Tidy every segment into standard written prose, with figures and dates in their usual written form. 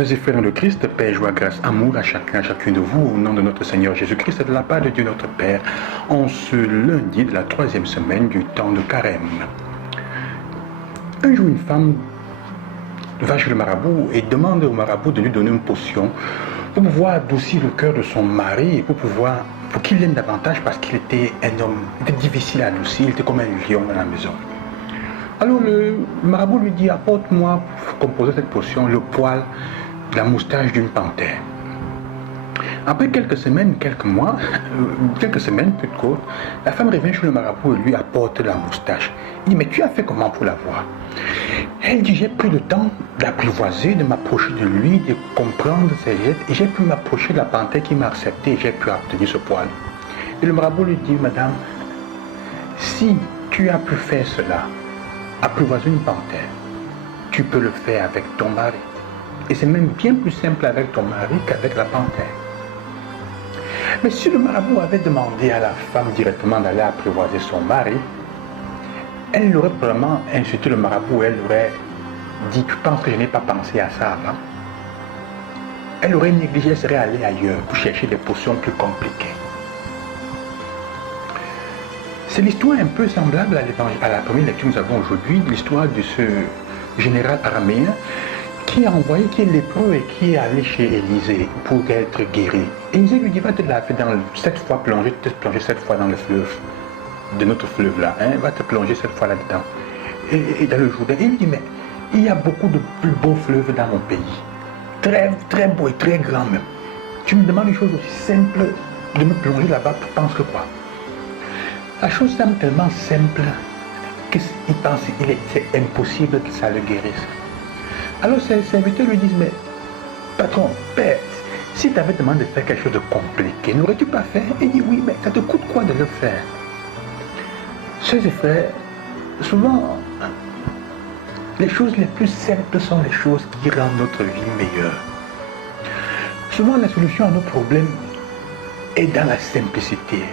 Sœurs et frères dans le Christ, paix, joie, grâce, amour à chacun, à chacune de vous, au nom de notre Seigneur Jésus-Christ et de la part de Dieu notre Père, en ce lundi de la 3e semaine du temps de Carême. Un jour, une femme va chez le marabout et demande au marabout de lui donner une potion pour pouvoir adoucir le cœur de son mari et pour qu'il l'aime davantage parce qu'il était un homme, il était difficile à adoucir, il était comme un lion à la maison. Alors le marabout lui dit, apporte-moi, pour composer cette potion, le poil de la moustache d'une panthère. Après quelques semaines, quelques mois, quelques semaines plus court, la femme revient chez le marabout et lui apporte la moustache. Il dit, mais tu as fait comment pour l'avoir? Elle dit, j'ai pris le temps d'apprivoiser, de m'approcher de lui, de comprendre ses gestes, et j'ai pu m'approcher de la panthère qui m'a accepté et j'ai pu obtenir ce poil. Et le marabout lui dit, madame, si tu as pu faire cela, apprivoiser une panthère, tu peux le faire avec ton mari. Et c'est même bien plus simple avec ton mari qu'avec la panthère. Mais si le marabout avait demandé à la femme directement d'aller apprivoiser son mari, elle aurait probablement insulté le marabout, elle aurait dit, tu penses que je n'ai pas pensé à ça avant? Elle aurait négligé, elle serait allée ailleurs pour chercher des potions plus compliquées. C'est l'histoire un peu semblable à la première lecture que nous avons aujourd'hui, l'histoire de ce général araméen qui a envoyé, qui est lépreux et qui est allé chez Élisée pour être guéri. Élisée lui dit, va te laver plonger 7 fois dans le fleuve, de notre fleuve là, hein, va te plonger 7 fois là-dedans. Et dans le Jourdain, il lui dit, mais il y a beaucoup de plus beaux fleuves dans mon pays, très, très beaux et très grands même. Tu me demandes une chose aussi simple, de me plonger là-bas, tu penses que quoi? La chose semble tellement simple qu'il pense qu'il est impossible que ça le guérisse. Alors ses serviteurs lui disent, mais patron, père, si tu avais demandé de faire quelque chose de compliqué, n'aurais-tu pas fait? Il dit, oui, mais ça te coûte quoi de le faire? Sœurs et frères, souvent, les choses les plus simples sont les choses qui rendent notre vie meilleure. Souvent, la solution à nos problèmes est dans la simplicité,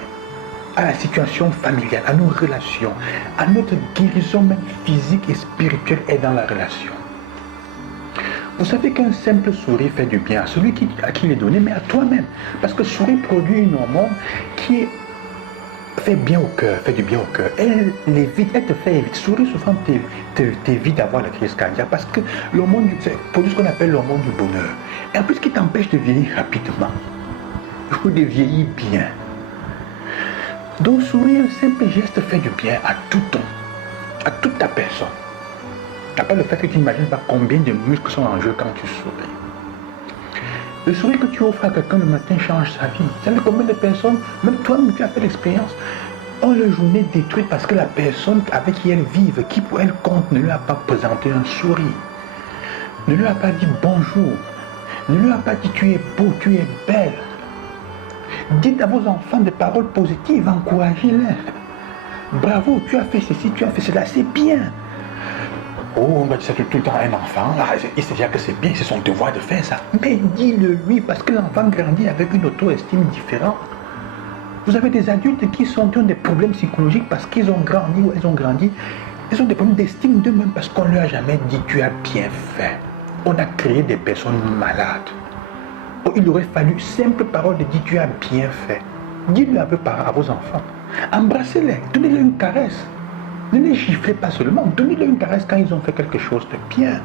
à la situation familiale, à nos relations, à notre guérison même physique et spirituelle est dans la relation. Vous savez qu'un simple sourire fait du bien à celui à qui il est donné, mais à toi-même. Parce que sourire produit une hormone qui fait bien au cœur, fait du bien au cœur. Elle te fait éviter. Sourire souvent t'évite d'avoir la crise cardiaque parce que l'hormone produit ce qu'on appelle l'hormone du bonheur. Et en plus qui t'empêche de vieillir rapidement. Il faut de vieillir bien. Donc sourire, un simple geste fait du bien à toute ta personne. À part le fait que tu n'imagines pas combien de muscles sont en jeu quand tu souris. Le sourire que tu offres à quelqu'un le matin change sa vie. Vous savez combien de personnes, même toi-même tu as fait l'expérience, ont leur journée détruite parce que la personne avec qui elles vivent, qui pour elles compte, ne lui a pas présenté un sourire, ne lui a pas dit bonjour, ne lui a pas dit tu es beau, tu es belle. Dites à vos enfants des paroles positives, encouragez-les. Bravo, tu as fait ceci, tu as fait cela, c'est bien. Oh, on va dire tout le temps à un enfant, là, il sait déjà que c'est bien, c'est son devoir de faire ça. Mais dis-le lui, parce que l'enfant grandit avec une auto-estime différente. Vous avez des adultes qui ont des problèmes psychologiques parce qu'ils ont grandi ou elles ont grandi. Ils ont des problèmes d'estime d'eux-mêmes parce qu'on ne leur a jamais dit tu as bien fait. On a créé des personnes malades. Oh, il aurait fallu simple parole de dire tu as bien fait. Dites-le un peu à vos enfants. Embrassez-les, donnez-leur une caresse. Ne les giflez pas seulement, donnez-leur une caresse quand ils ont fait quelque chose de bien.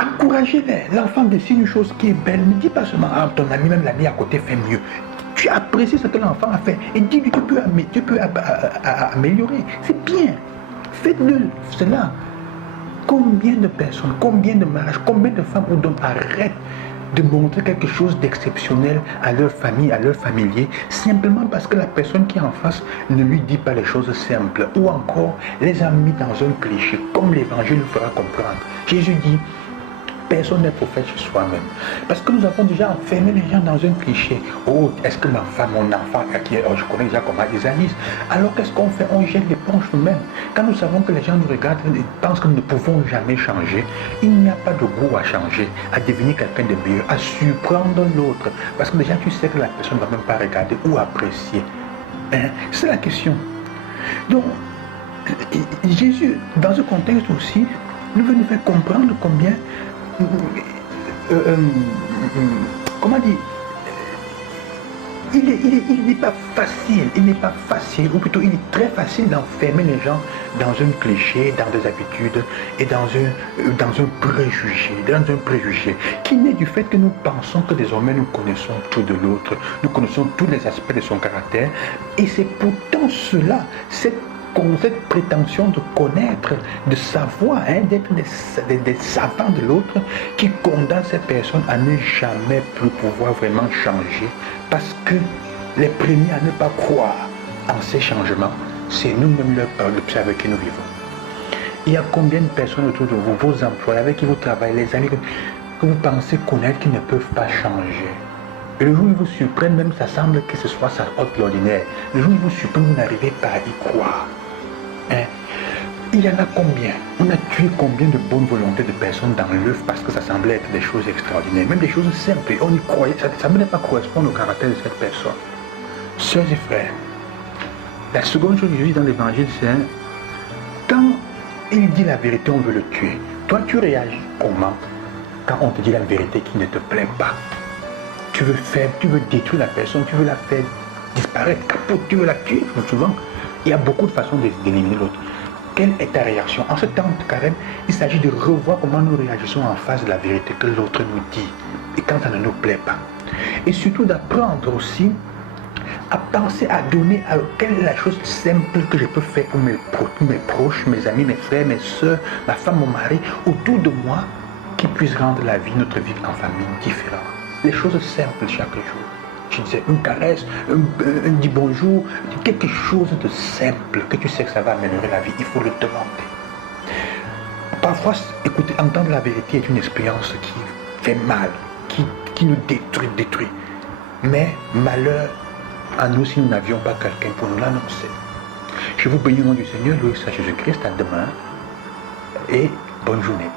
Encouragez-les. L'enfant décide une chose qui est belle. Ne dis pas seulement, ah, ton ami, même l'ami à côté fait mieux. Tu apprécies ce que l'enfant a fait et dis-lui que tu peux améliorer. C'est bien. Faites-le cela. Combien de personnes, combien de mariages, combien de femmes ou d'hommes arrêtent de montrer quelque chose d'exceptionnel à leur famille, à leurs familiers, simplement parce que la personne qui est en face ne lui dit pas les choses simples, ou encore les a mis dans un cliché, comme l'évangile nous fera comprendre. Jésus dit, personne n'est prophète chez soi-même. Parce que nous avons déjà enfermé les gens dans un cliché. Oh, est-ce que ma femme, mon enfant, je connais déjà comment ils agissent. Alors qu'est-ce qu'on fait? On jette l'éponge nous-mêmes. Quand nous savons que les gens nous regardent et pensent que nous ne pouvons jamais changer, il n'y a pas de goût à changer, à devenir quelqu'un de meilleur, à surprendre l'autre. Parce que déjà tu sais que la personne ne va même pas regarder ou apprécier. Hein? C'est la question. Donc, Jésus, dans ce contexte aussi, nous veut nous faire comprendre combien comment dire, il n'est pas facile, ou plutôt il est très facile d'enfermer les gens dans un cliché, dans des habitudes et dans un préjugé qui naît du fait que nous pensons que désormais nous connaissons tout de l'autre, nous connaissons tous les aspects de son caractère, et c'est pourtant cela, cette prétention de connaître, de savoir, d'être des savants de l'autre qui condamne ces personnes à ne jamais plus pouvoir vraiment changer, parce que les premiers à ne pas croire en ces changements, c'est nous-mêmes le psy avec qui nous vivons. Il y a combien de personnes autour de vous, vos employés avec qui vous travaillez, les amis que vous pensez connaître qui ne peuvent pas changer. Et le jour où ils vous surprennent, même ça semble que ce soit ça hors de l'ordinaire. Le jour où ils vous surprennent, vous n'arrivez pas à y croire. Hein? Il y en a combien? On a tué combien de bonnes volontés de personnes dans l'œuf parce que ça semblait être des choses extraordinaires, même des choses simples. Et on y croyait, ça ne semblait pas correspondre au caractère de cette personne. Sœurs et frères, la seconde chose que je dis dans l'évangile, c'est quand il dit la vérité, on veut le tuer. Toi, tu réagis comment quand on te dit la vérité qui ne te plaît pas? Tu veux détruire la personne, tu veux la faire disparaître, capote, tu veux la tuer. Souvent, il y a beaucoup de façons d'éliminer l'autre. Quelle est ta réaction? En ce temps de carême, il s'agit de revoir comment nous réagissons en face de la vérité que l'autre nous dit et quand ça ne nous plaît pas. Et surtout d'apprendre aussi à penser, à donner, quelle est la chose simple que je peux faire pour mes proches, mes amis, mes frères, mes soeurs, ma femme, mon mari, autour de moi, qui puisse rendre notre vie en famille différente. Les choses simples chaque jour. Je disais une caresse, un dit bonjour, quelque chose de simple que tu sais que ça va améliorer la vie. Il faut le demander. Parfois, écoutez, entendre la vérité est une expérience qui fait mal, qui nous détruit. Mais malheur à nous si nous n'avions pas quelqu'un pour nous l'annoncer. Je vous bénis au nom du Seigneur, loué soit Jésus-Christ, à demain et bonne journée.